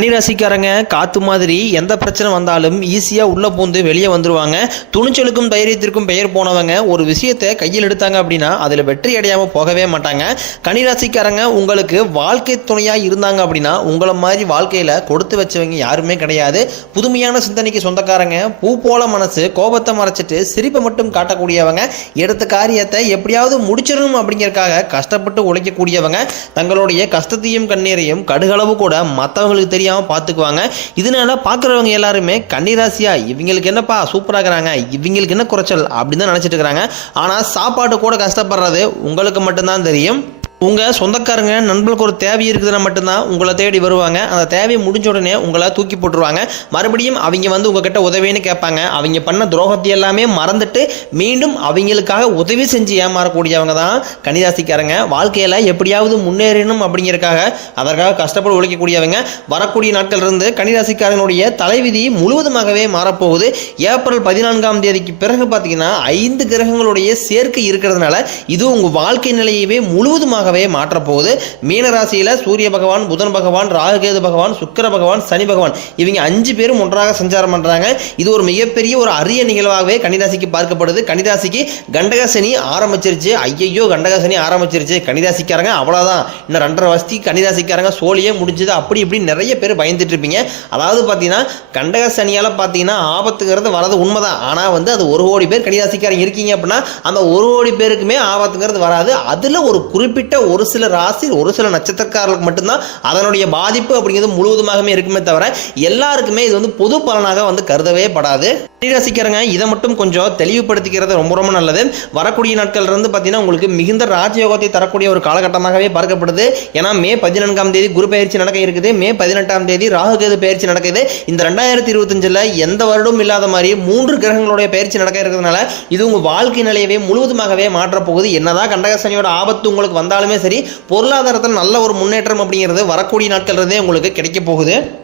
கன்னிராசிக்காரங்க காத்து மாதிரி எந்த பிரச்சனை வந்தாலும் ஈஸியாக உள்ளே பூந்து வெளியே வந்துருவாங்க. துணிச்சலுக்கும் தைரியத்திற்கும் பெயர் போனவங்க ஒரு விஷயத்தை கையில் எடுத்தாங்க அப்படின்னா அதில் வெற்றி அடையாமல் போகவே மாட்டாங்க. கன்னிராசிக்காரங்க உங்களுக்கு வாழ்க்கை துணையாக இருந்தாங்க அப்படின்னா உங்களை மாதிரி வாழ்க்கையில் கொடுத்து வச்சவங்க யாருமே கிடையாது. புதுமையான சிந்தனைக்கு சொந்தக்காரங்க பூ போல மனசு கோபத்தை மறைச்சிட்டு சிரிப்பை மட்டும் காட்டக்கூடியவங்க எடுத்த காரியத்தை எப்படியாவது முடிச்சிடணும் அப்படிங்கிறக்காக கஷ்டப்பட்டு உழைக்கக்கூடியவங்க. தங்களுடைய கஷ்டத்தையும் கண்ணீரையும் கடுகளவு கூட மற்றவங்களுக்கு தெரியாமல் பார்த்துக்குவாங்க இதனால பார்க்குறவங்க எல்லாருமே கன்னிராசியா இவங்களுக்கு என்னப்பா சூப்பராக இருக்கிறாங்க இவங்களுக்கு என்ன குறைச்சல் அப்படின்னு தான் நினச்சிட்டு இருக்கிறாங்க. ஆனால் சாப்பாடு கூட கஷ்டப்படுறது உங்களுக்கு மட்டும்தான் தெரியும். உங்கள் சொந்தக்காரங்க நண்பர்களுக்கு ஒரு தேவை இருக்குதுன்னா மட்டும்தான் உங்களை தேடி வருவாங்க. அந்த தேவை முடிஞ்ச உடனே உங்களை தூக்கி போட்டுருவாங்க. மறுபடியும் அவங்க வந்து உங்ககிட்ட உதவின்னு கேட்பாங்க. அவங்க பண்ண துரோகத்தை எல்லாமே மறந்துட்டு மீண்டும் அவங்களுக்காக உதவி செஞ்சு ஏமாறக்கூடியவங்க தான் கன்னிராசிக்காரங்க. வாழ்க்கையில் எப்படியாவது முன்னேறணும் அப்படிங்கிறக்காக அதற்காக கஷ்டப்பட்டு உழைக்கக்கூடியவங்க. வரக்கூடிய நாட்கள் இருந்து கன்னிராசிக்காரங்களுடைய தலைவிதி முழுவதுமாகவே மாறப்போகுது. ஏப்ரல் பதினான்காம் தேதிக்கு பிறகு பார்த்தீங்கன்னா ஐந்து கிரகங்களுடைய சேர்க்கை இருக்கிறதுனால இது உங்கள் வாழ்க்கை நிலையவே முழுவதுமாகவே மாற்றப்போகுது. மீனராசியில் சூரிய பகவான் புதன் பகவான் ராகுகேது பகவான் சுக்கிர பகவான் சனி பகவான். இவங்க அஞ்சு பேரும் ஒன்றாக சஞ்சாரம் பண்ணுறாங்க இது ஒரு மிகப்பெரிய ஒரு அரிய நிகழ்வாகவே கன்னிராசிக்கு பார்க்கப்படுது. கன்னிராசிக்கு கண்டக சனி ஆரம்பிச்சிருச்சு. ஐயையோ கண்டக சனி ஆரம்பிச்சிருச்சு. கன்னிராசிக்காரங்க அவ்வளோதான் இன்னும் ரெண்டரை வருஷத்துக்கு கன்னிராசிக்காரங்க சோழியே முடிஞ்சது. அப்படி இப்படி நிறைய பேர் பயந்துட்டு இருப்பீங்க. அதாவது பார்த்தீங்கன்னா கண்டக சனியால் பார்த்தீங்கன்னா ஆபத்துங்கிறது வரது உண்மைதான். ஆனால் வந்து அது ஒரு கோடி பேர் கன்னிராசிக்காரங்க இருக்கீங்க அப்படின்னா அந்த ஒரு கோடி பேருக்குமே ஆபத்துங்கிறது வராது. அதில் ஒரு குறிப்பிட்ட ஒரு சில ராசி ஒரு சில நட்சத்திரக்காரர்களுக்கு மட்டும்தான் அதனுடைய பாதிப்பு அப்படிங்கிறது முழுவதுமாகவே இருக்குமே தவிர எல்லாருக்குமே இது வந்து பொது பலனாக வந்து கருதவே படாது. கன்னிராசிக்காரங்க இதை மட்டும் கொஞ்சம் தெளிவுபடுத்திக்கிறது ரொம்ப ரொம்ப நல்லது. வரக்கூடிய நாட்கள் இருந்து பார்த்தீங்கன்னா உங்களுக்கு மிகுந்த ராஜயோகத்தை தரக்கூடிய ஒரு காலகட்டமாகவே பார்க்கப்படுது. ஏன்னா மே பதினான்காம் தேதி குரு பயிற்சி நடக்க இருக்குது. மே பதினெட்டாம் தேதி ராகுகேது பயிற்சி நடக்குது. இந்த ரெண்டாயிரத்தி இருபத்தஞ்சில் எந்த வருடம் இல்லாத மாதிரி மூன்று கிரகங்களுடைய பயிற்சி நடக்க இருக்கிறதுனால இது உங்கள் வாழ்க்கை நிலையவே முழுவதுமாகவே மாற்றப் போகுது என்னதான் கண்டகசனியோட ஆபத்து உங்களுக்கு வந்தாலும் சரி பொருளாதாரத்தில் நல்ல ஒரு முன்னேற்றம் அப்படிங்கிறது வரக்கூடிய நாட்கள் இருந்தே உங்களுக்கு கிடைக்க போகுது.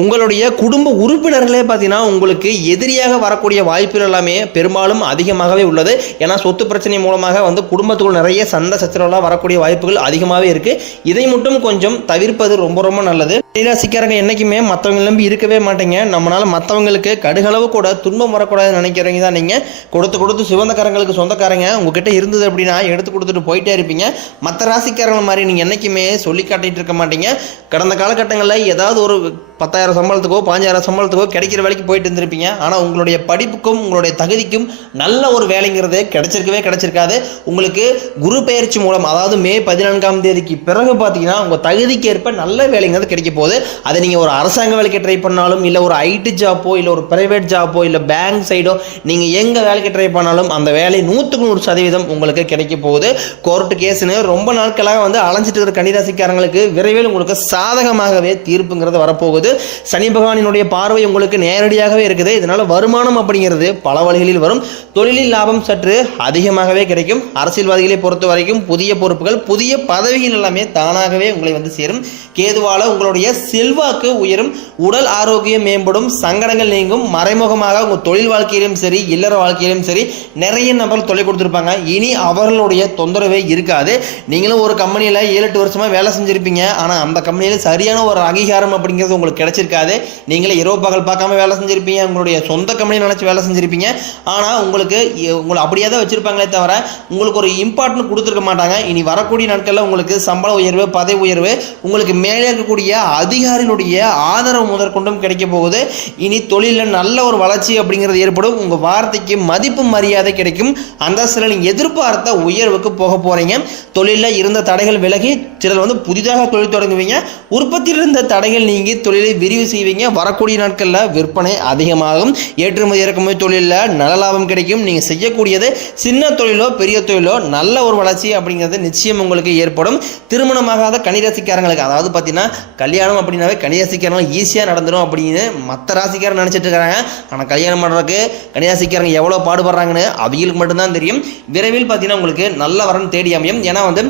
உங்களுடைய குடும்ப உறுப்பினர்களே பார்த்தீங்கன்னா உங்களுக்கு எதிரியாக வரக்கூடிய வாய்ப்புகள் எல்லாமே பெரும்பாலும் அதிகமாகவே உள்ளது. ஏன்னா சொத்து பிரச்சனை மூலமாக வந்து குடும்பத்துக்குள் நிறைய சண்டை சச்சரவுலாம் வரக்கூடிய வாய்ப்புகள் அதிகமாகவே இருக்குது இதை மட்டும் கொஞ்சம் தவிர்ப்பது ரொம்ப ரொம்ப நல்லது. நீராசிக்காரங்க என்றைக்குமே மற்றவங்க நம்பி இருக்கவே மாட்டீங்க. நம்மளால் மற்றவங்களுக்கு கடுகளவு கூட துன்பம் வரக்கூடாதுன்னு நினைக்கிறவங்க தான் நீங்கள் கொடுத்து கொடுத்து சிவந்தக்காரங்களுக்கு சொந்தக்காரங்க உங்ககிட்ட இருந்தது அப்படின்னா எடுத்து கொடுத்துட்டு போயிட்டே இருப்பீங்க. மற்ற ராசிக்காரங்க மாதிரி நீங்கள் என்றைக்குமே சொல்லி காட்டிகிட்டு இருக்க மாட்டீங்க. கடந்த காலகட்டங்களில் ஏதாவது ஒரு பத்தாயிரம் சம்பளத்துக்கோ பாஞ்சாயிரம் சம்பளத்துக்கோ கிடைக்கிற வேலைக்கு போயிட்டு இருந்திருப்பீங்க. ஆனால் உங்களுடைய படிப்புக்கும் உங்களுடைய தகுதிக்கும் நல்ல ஒரு வேலைங்கிறது கிடைச்சிருக்கவே கிடைச்சிருக்காது. உங்களுக்கு குரு பயிற்சி மூலம் அதாவது மே பதினான்காம் தேதிக்கு பிறகு பார்த்தீங்கன்னா உங்கள் தகுதிக்கு ஏற்ப நல்ல வேலைங்கிறது கிடைக்க போகுது. அதை நீங்கள் ஒரு அரசாங்க வேலைக்கு ட்ரை பண்ணாலும் இல்லை ஒரு ஐடி ஜாப்போ இல்லை ஒரு பிரைவேட் ஜாப்போ இல்லை பேங்க் சைடோ நீங்கள் எங்கே வேலைக்கு ட்ரை பண்ணாலும் அந்த வேலை நூற்றுக்கு நூறு சதவீதம் உங்களுக்கு கிடைக்க போகுது. கோர்ட்டு கேஸுன்னு ரொம்ப நாட்களாக வந்து அலைஞ்சிட்டு இருக்கிற கன்னிராசிக்காரங்களுக்கு விரைவில் உங்களுக்கு சாதகமாகவே தீர்ப்புங்கிறது வரப்போகுது. சனி பகவானினுடைய பார்வை உங்களுக்கு நேரடியாகவே இருக்குது. இதனால் வருமானம் அப்படிங்கிறது பல வழிகளில் வரும். தொழிலில் லாபம் சற்று அதிகமாகவே கிடைக்கும். அரசியல்வாதிகளை பொறுத்த வரைக்கும் புதிய பொறுப்புகள் புதிய பதவிகள் எல்லாமே தானாகவே உங்களை வந்து சேரும். கேதுவால உங்களுடைய செல்வாக்கு உயரும். உடல் ஆரோக்கியம் மேம்படும். சங்கடங்கள் நீங்கும். மறைமுகமாக உங்கள் தொழில் வாழ்க்கையிலும் சரி இல்லற வாழ்க்கையிலும் சரி நிறைய நபர்கள் தொலை கொடுத்துருப்பாங்க. இனி அவர்களுடைய தொந்தரவே இருக்காது. நீங்களும் ஒரு கம்பெனியில் ஏழு எட்டு வருஷமாக வேலை செஞ்சுருப்பீங்க. ஆனால் அந்த கம்பெனியில் சரியான ஒரு அங்கீகாரம் அப்படிங்கிறது உங்களுக்கு கிடைச்சிருக்காது. நீங்களே இரவு பகல் பார்க்காம வேலை செஞ்சுருப்பீங்க. உங்களுடைய சொந்த கம்பெனி நினச்சி வேலை செஞ்சுருப்பீங்க. ஆனால் உங்களுக்கு உங்களை அப்படியே தான் வச்சுருப்பாங்களே தவிர உங்களுக்கு ஒரு இம்பார்ட்டன்ட் கொடுத்துருக்க மாட்டாங்க. இனி வரக்கூடிய நாட்களில் உங்களுக்கு சம்பள உயர்வு பதவி உயர்வு உங்களுக்கு மேலே இருக்கக்கூடிய அதிகாரிகளுடைய ஆதரவு முதற்கொண்டும் கிடைக்க போகுது. இனி தொழிலில் நல்ல ஒரு வளர்ச்சி அப்படிங்கிறது ஏற்படும். உங்கள் வார்த்தைக்கு மதிப்பு மரியாதை கிடைக்கும். அந்த நீங்கள் எதிர்பார்த்த உயர்வுக்கு போக போகிறீங்க தொழிலில் இருந்த தடைகள் விலகி சிலர் வந்து புதிதாக தொழில் தொடங்குவீங்க. உற்பத்தியில் இருந்த தடைகள் நீங்கி தொழில் விரிவு செய்வீங்க. வரக்கூடிய நாட்களில் விற்பனை அதிகமாகும். ஏற்றுமதி இறக்குமதி தொழிலில் நல்ல லாபம் கிடைக்கும். நீங்கள் செய்யக்கூடியது சின்ன தொழிலோ பெரிய தொழிலோ நல்ல ஒரு வளர்ச்சி அப்படிங்கிறது நிச்சயம் உங்களுக்கு ஏற்படும். திருமணமாகாத கனிராசிக்காரங்களுக்கு அதாவது பார்த்தீங்கன்னா கல்யாணம் அப்படின்னாவே கனிராசிக்காரங்க ஈஸியாக நடந்துடும் அப்படின்னு மற்ற ராசிக்காரன் நினச்சிட்டு இருக்காங்க. ஆனால் கல்யாணம் பண்ணுறதுக்கு கன்னிராசிக்காரங்க எவ்வளோ பாடுபடுறாங்கன்னு அவங்களுக்கு மட்டும்தான் தெரியும். விரைவில் பார்த்தீங்கன்னா உங்களுக்கு நல்ல வரன் தேடி அமையும். ஏன்னா வந்து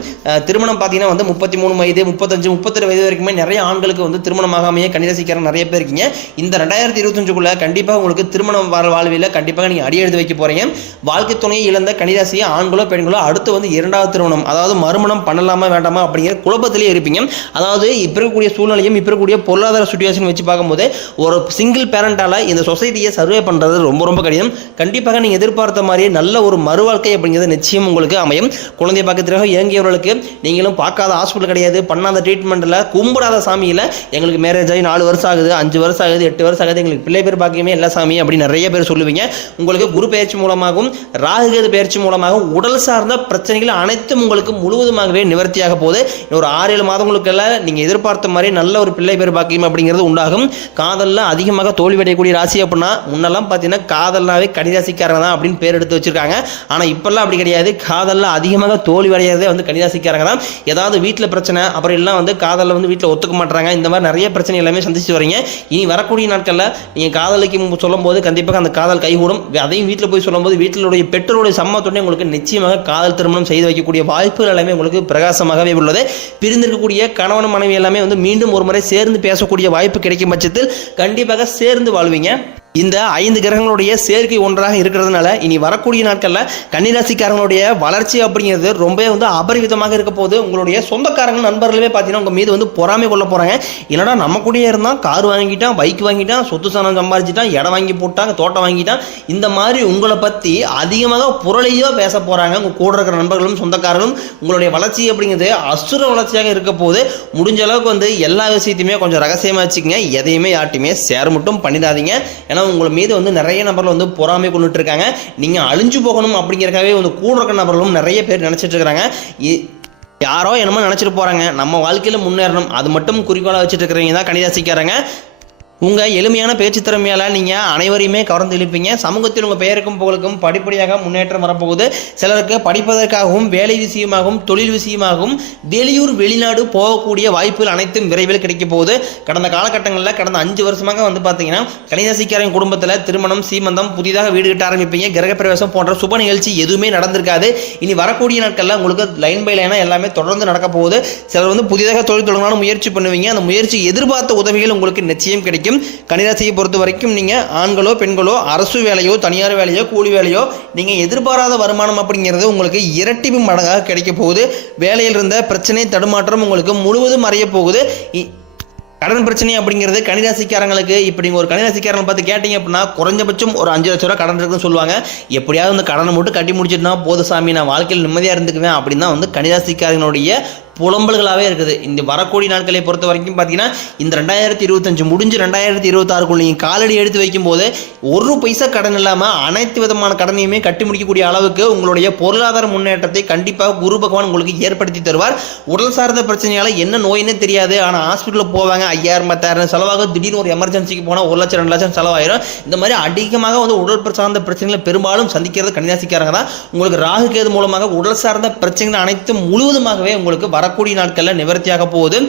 திருமணம் பார்த்தீங்கன்னா வந்து முப்பத்தி மூணு வயது முப்பத்தஞ்சு முப்பத்தெட்டு வயது வரைக்குமே நிறைய ஆண்களுக்கு வந்து திருமணமாகாமையே கன்னி கன்னிராசிக்காரங்க நிறைய பேர் இருக்கீங்க. இந்த ரெண்டாயிரத்தி இருபத்தஞ்சுக்குள்ள கண்டிப்பாக உங்களுக்கு திருமணம் வாழ் வாழ்வில் கண்டிப்பாக நீங்கள் அடி எடுத்து வைக்க போறீங்க. வாழ்க்கை துணையை இழந்த கணிராசியை ஆண்களோ பெண்களோ அடுத்து வந்து இரண்டாவது திருமணம் அதாவது மறுமணம் பண்ணலாமா வேண்டாமா அப்படிங்கிற குழப்பத்திலே இருப்பீங்க. அதாவது இப்போ இருக்கக்கூடிய சூழ்நிலையும் இப்போ இருக்கக்கூடிய பொருளாதார சுச்சுவேஷன் வச்சு பார்க்கும்போது ஒரு சிங்கிள் பேரண்டால இந்த சொசைட்டியை சர்வே பண்ணுறது ரொம்ப ரொம்ப கடினம். கண்டிப்பாக நீங்கள் எதிர்பார்த்த மாதிரியே நல்ல ஒரு மறுவாழ்க்கை அப்படிங்கிறது நிச்சயம் உங்களுக்கு அமையும். குழந்தை பக்கத்திற்காக இயங்கியவர்களுக்கு நீங்களும் பார்க்காத ஹாஸ்பிட்டல் கிடையாது பண்ணாத ட்ரீட்மெண்ட்டில் கும்பிடாத சாமியில் எங்களுக்கு மேரேஜ் ஆகி நாலு வருஷம் ஆகுது அஞ்சு வருஷம் ஆகுது எட்டு வருஷம் ஆகுது. எங்களுக்கு பிள்ளை பேர் பாக்கியமே எல்லா சாமி அப்படி நிறைய பேர் சொல்லுவீங்க. உங்களுக்கு குரு பயிற்சி மூலமாகவும் ராகுகேது பயிற்சி மூலமாகவும் உடல் சார்ந்த பிரச்சனைகள் அனைத்தும் உங்களுக்கு முழுவதுமாகவே நிவர்த்தியாக போகுது. ஒரு ஆறு ஏழு மாதங்களுக்கெல்லாம் நீங்கள் எதிர்பார்த்த மாதிரி நல்ல ஒரு பிள்ளை பேர் பாக்கியம் அப்படிங்கிறது உண்டாகும். காதலில் அதிகமாக தோல்வி அடையக்கூடிய ராசி அப்படின்னா முன்னெல்லாம் பார்த்தீங்கன்னா காதல்னாவே கனிராசிக்காரங்க தான் அப்படின்னு பேர் எடுத்து வச்சிருக்காங்க. ஆனால் இப்பெல்லாம் அப்படி கிடையாது. காதலில் அதிகமாக தோல்வி அடையிறதே வந்து கனிராசிக்காரங்க தான். ஏதாவது வீட்டில் பிரச்சனை அப்புறம் எல்லாம் வந்து காதலில் வந்து வீட்டில் ஒத்துக்க மாட்டாங்க இந்த மாதிரி நிறைய பிரச்சனை எல்லாமே சந்திச்சு வரீங்க. இனி வரக்கூடிய நாட்களில் நீங்கள் காதலிக்கு சொல்லும்போது கண்டிப்பாக அந்த காதல் கைகூடும். அதையும் வீட்டில் போய் சொல்லும்போது வீட்டிலுடைய பெற்றோருடைய சம்மத்துடனே உங்களுக்கு நிச்சயமாக காதல் திருமணம் செய்து வைக்கக்கூடிய வாய்ப்புகள் எல்லாமே உங்களுக்கு பிரகாசமாகவே உள்ளது. பிரிந்திருக்கக்கூடிய கணவன் மனைவி எல்லாமே வந்து மீண்டும் ஒரு முறை சேர்ந்து பேசக்கூடிய வாய்ப்பு கிடைக்கும் பட்சத்தில் கண்டிப்பாக சேர்ந்து வாழ்வீங்க. இந்த ஐந்து கிரகங்களுடைய சேர்க்கை ஒன்றாக இருக்கிறதுனால இனி வரக்கூடிய நாட்களில் கன்னிராசிக்காரங்களுடைய வளர்ச்சி அப்படிங்கிறது ரொம்பவே வந்து அபரிவிதமாக இருக்க போது உங்களுடைய சொந்தக்காரங்க நண்பர்களுமே பார்த்தீங்கன்னா உங்கள் மீது வந்து பொறாமை கொள்ள போகிறாங்க என்னடா நம்ம கூடயே இருந்தால் கார் வாங்கிட்டான் பைக் வாங்கிட்டான் சொத்து சாணம் சம்பாரிச்சிட்டான் இடம் வாங்கி போட்டாங்க தோட்டம் வாங்கிட்டான். இந்த மாதிரி உங்களை பற்றி அதிகமாக புரளையோ பேச போகிறாங்க உங்கள் கூட இருக்கிற நண்பர்களும் சொந்தக்காரர்களும் உங்களுடைய வளர்ச்சி அப்படிங்கிறது அசுர வளர்ச்சியாக இருக்க போது முடிஞ்ச அளவுக்கு வந்து எல்லா விஷயத்தையுமே கொஞ்சம் ரகசியமாக வச்சுக்கோங்க. எதையுமே யார்ட்டையுமே சேர் மட்டும் பண்ணிடாதீங்க. ஏன்னா உங்கள் மீது வந்து நிறைய நபர்கள் வந்து பொறாமை கொண்டுட்டு இருக்காங்க. நீங்கள் அழிஞ்சு போகணும் அப்படிங்கிறக்காகவே வந்து கூட இருக்க நபர்களும் நிறைய பேர் நினச்சிட்டு இருக்கிறாங்க. யாரோ என்னமோ நினச்சிட்டு போகிறாங்க நம்ம வாழ்க்கையில் முன்னேறணும். அது மட்டும் குறிக்கோளாக வச்சுட்டு இருக்கிறவங்க தான் கணிதாசிக்காரங்க உங்கள் எளிமையான பேச்சு திறமையால் நீங்கள் அனைவரையுமே கவர்ந்து இழுப்பீங்க. சமூகத்தில் உங்கள் பெயருக்கும் புகழுக்கும் படிப்படியாக முன்னேற்றம் வரப்போகுது. சிலருக்கு படிப்பதற்காகவும் வேலை விஷயமாகவும் தொழில் விஷயமாகவும் வெளியூர் வெளிநாடு போகக்கூடிய வாய்ப்புகள் அனைத்தும் விரைவில் கிடைக்க போகுது. கடந்த காலகட்டங்களில் கடந்த அஞ்சு வருஷமாக வந்து பார்த்தீங்கன்னா கணிதசிக்காரன் குடும்பத்தில் திருமணம் சீமந்தம் புதிதாக வீடு கட்ட ஆரம்பிப்பீங்க. கிரகப்பிரவேசம் போன்ற சுப நிகழ்ச்சி எதுவுமே நடந்திருக்காது. இனி வரக்கூடிய நாட்களில் உங்களுக்கு லைன் பை லைனாக எல்லாமே தொடர்ந்து நடக்க போகுது. சிலர் வந்து புதிதாக தொழில் தொடங்கலாம்னு முயற்சி பண்ணுவீங்க. அந்த முயற்சி எதிர்பார்த்த உதவிகள் உங்களுக்கு நிச்சயம் கிடைக்கும். கணிராசியை பொறுத்த வரைக்கும் நீங்கள் ஆண்களோ பெண்களோ அரசு வேலையோ தனியார் வேலையோ கூலி வேலையோ நீங்கள் எதிர்பாராத வருமானம் அப்படிங்கிறது உங்களுக்கு இரட்டிப்பு மடங்காக கிடைக்க போகுது. வேலையில் இருந்த பிரச்சனை தடுமாற்றம் உங்களுக்கு முழுவதும் அறிய போகுது. இ- கடன் பிரச்சனை அப்படிங்கிறது கணிராசிக்காரங்களுக்கு இப்படி ஒரு கணிராசிக்காரங்களை பார்த்து கேட்டிங்க அப்படின்னா குறைஞ்சபட்சம் ஒரு அஞ்சு லட்ச ரூபா கடன் இருக்குன்னு சொல்லுவாங்க. எப்படியாவது அந்த கடனை மட்டும் கட்டி முடிச்சிட்டுனா போதும் சாமி நான் வாழ்க்கையில் நிம்மதியாக இருந்துக்குவேன் அப்படின்னு தான் வந்து கணிராசிக்காரங்களுடைய புலம்பல்களாகவே இருக்குது. இந்த வரக்கூடிய நாட்களை பொறுத்த வரைக்கும் பார்த்தீங்கன்னா இந்த ரெண்டாயிரத்தி இருபத்தஞ்சு முடிஞ்சு ரெண்டாயிரத்தி இருபத்தாறுக்குள்ள நீங்கள் காலடி எடுத்து வைக்கும்போது ஒரு பைசா கடன் இல்லாமல் அனைத்து விதமான கடனையுமே கட்டி முடிக்கக்கூடிய அளவுக்கு உங்களுடைய பொருளாதார முன்னேற்றத்தை கண்டிப்பாக குரு பகவான் உங்களுக்கு ஏற்படுத்தி தருவார். உடல் சார்ந்த பிரச்சனையால் என்ன நோயினே தெரியாது. ஆனால் ஹாஸ்பிட்டலில் போவாங்க ஐயாயிரம் பத்தாயிரம் செலவாக திடீர்னு ஒரு எமர்ஜென்சிக்கு போனால் ஒரு லட்சம் ரெண்டு லட்சம் செலவாயிரும். இந்த மாதிரி அதிகமாக வந்து உடல் சார்ந்த பிரச்சனைகளை பெரும்பாலும் சந்திக்கிறது கன்னியாசிக்காரங்க தான். உங்களுக்கு ராகு கேது மூலமாக உடல் சார்ந்த பிரச்சனைகள் அனைத்தும் முழுவதுமாகவே உங்களுக்கு வரக்கூடிய நாட்களில் நிவர்த்தியாக போகுது.